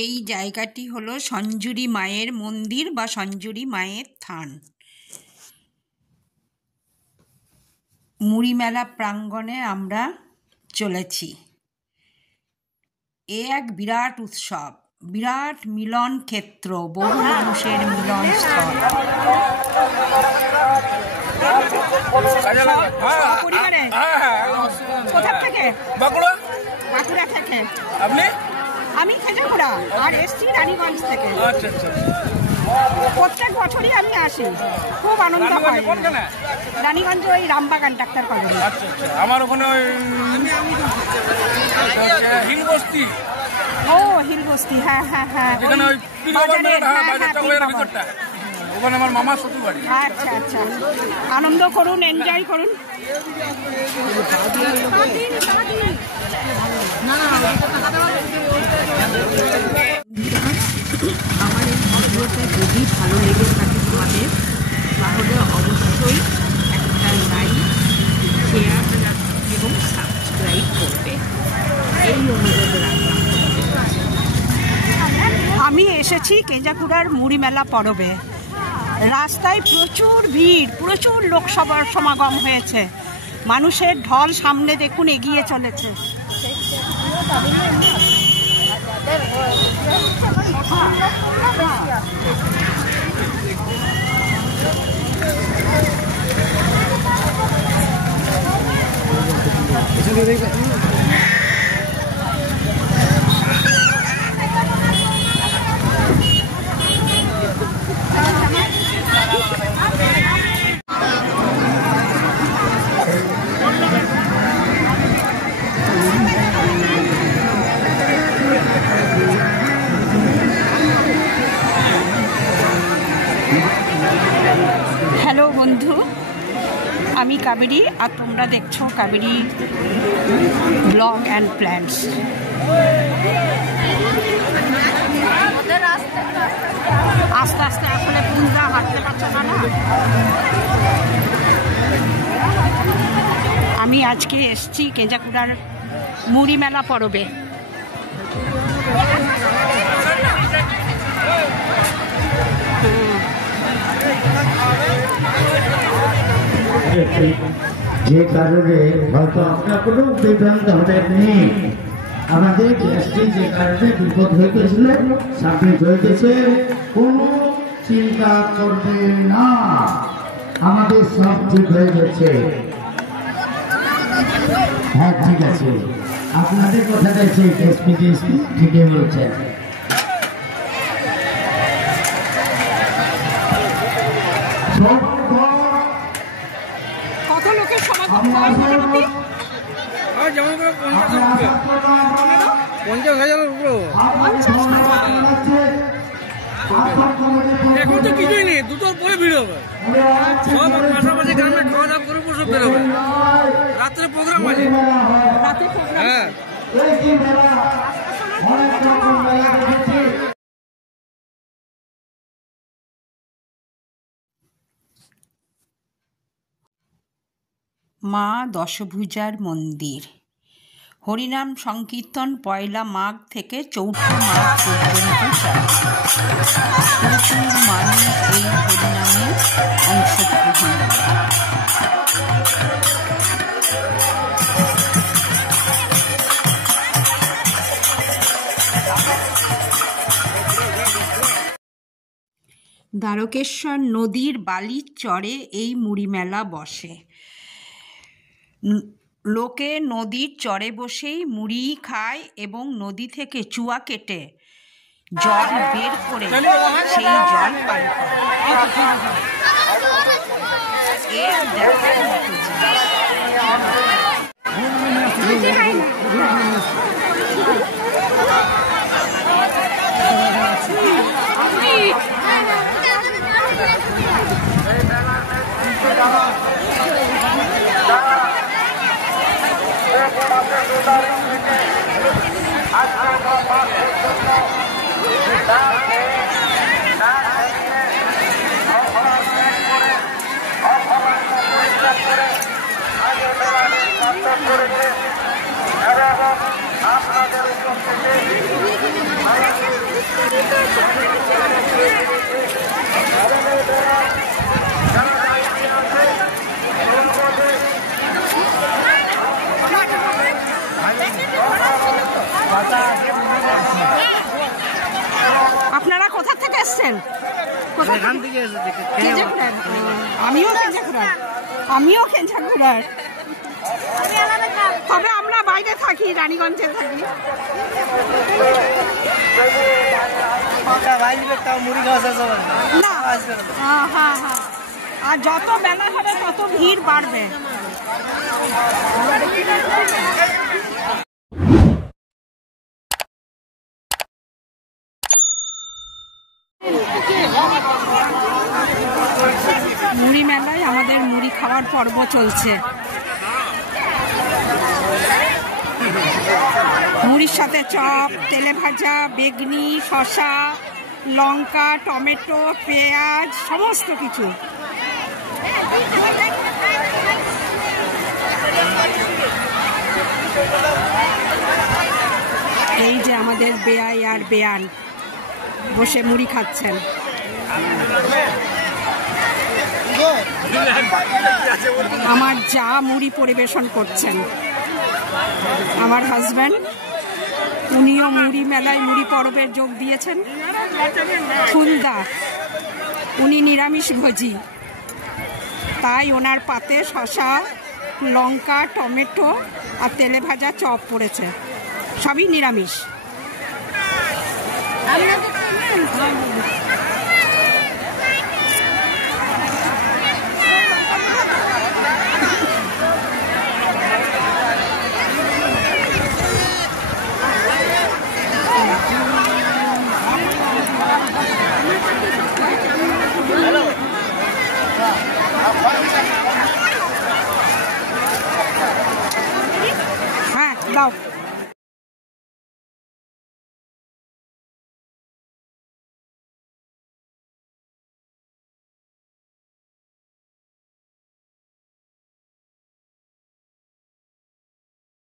এই জায়গাটি হলো সঞ্জুরি মায়ের মন্দির বা সঞ্জুরি মায়ের থান। মুড়ি মেলা প্রাঙ্গণে আমরা চলেছি। এ এক বিরাট উৎসব, বিরাট মিলন ক্ষেত্র, বহু মানুষের মিলন স্থল। কোথা থেকে? বাঁকুড়া থেকে। আমি খেজাকুড়া আর এসছি রানীগঞ্জ থেকে। প্রত্যেক বছরই আমি আসি, খুব আনন্দ হয়। রানীগঞ্জ ওই রামবাগান ডাক্তার কলেজ। আমার ওখানে হিলবস্তি। ও হিলবস্তি, হ্যাঁ হ্যাঁ হ্যাঁ। ওখানে আমার মামার শ্বশুর বাড়ি। আচ্ছা আচ্ছা, আনন্দ করুন, এনজয় করুন। আমার এই ভিডিওটা যদি ভালো লেগে থাকে তোমাদের, তাহলে অবশ্যই একটা লাইক, শেয়ার এবং সাবস্ক্রাইব করবে, এই অনুরোধ রাখলাম। আমি এসেছি কেজাকুড়ার মুড়ি মেলা পরবে। রাস্তায় প্রচুর ভিড়, প্রচুর লোকসভার সমাগম হয়েছে। মানুষের ঢল সামনে দেখুন এগিয়ে চলেছে। হ্যালো বন্ধু, আমি কাবেরী আর তোমরা দেখছো কাবেরী ব্লগ অ্যান্ড প্ল্যান্স। আস্তে আস্তে আসলে পুঞ্জা হাঁটতে পারছো না। আমি আজকে এসছি কেজাকুড়ার মুড়ি মেলা পরবে। যে কারণে হয়তো আমরা কোনো বিভ্রান্ত হবেননি। আমাদের দেশটি যে কারণে বিপদ হইতেছিল, সাবিত হইতেছে, কোনো চিন্তা করবে না, আমাদের সব ঠিক হয়ে গেছে। হ্যাঁ ঠিক আছে, আপনাদের কথাটা ঠিক, এসপি ঠিকই বলছেন। কত লোকের সমাগম হয় মোটামুটি? 50,000-এর উপরে। এখন তো কিছুই নেই, দুটোর পরে ভিড় হবে। সব পাশাপাশি গ্রামে খাওয়া দাওয়া করে সব বেরোবে। রাত্রে প্রোগ্রাম আছে। রাতে প্রোগ্রাম? হ্যাঁ। মা দশভুজার মন্দির। হরিনাম সংকীর্তন পয়লা মাঘ থেকে চৌঠা মাঘ পর্যন্ত চলে। প্রচুর মানুষ এই হরিনামে অংশগ্রহণ করে। দ্বারকেশ্বর নদীর বালির চরে এই মুড়ি মেলা বসে। লোকে নদীর চরে বসেই মুড়ি খায় এবং নদী থেকে চুয়া কেটে জল বের করে সেই জল পান করে। এর দেখার মতো জিনিস। আপনাদের এসছেন? কোথা এখান থেকে এসে দেখে কেঞ্জাকুড়ার? আমিও কেঞ্জাকুড়ার। আমিও কেঞ্জাকুড়ার, তবে আমরা বাইরে থাকি, রানীগঞ্জে থাকি। মুড়ি খাওয়া শেষ হবে না, হ্যাঁ হ্যাঁ হ্যাঁ, আর যত বেলা হবে তত ভিড় বাড়বে। মুড়ি মেলায় আমাদের মুড়ি খাওয়ার পর্ব চলছে। মুড়ির সাথে চপ, তেলে ভাজা, বেগনি, শসা, লঙ্কা, টমেটো, পেঁয়াজ, সমস্ত কিছু। এই যে আমাদের বেয়াই আর বেয়ান বসে মুড়ি খাচ্ছেন। আমার যা মুড়ি পরিবেশন করছেন, আমার হাজব্যান্ড, উনিও মুড়ি মেলায় মুড়ি পর্বে যোগ দিয়েছেন। ফুলদা, উনি নিরামিষ ভোজি, তাই ওনার পাতে শসা, লঙ্কা, টমেটো আর তেলে ভাজা চপ পড়েছে, সবই নিরামিষ। হ্যাঁ দাও।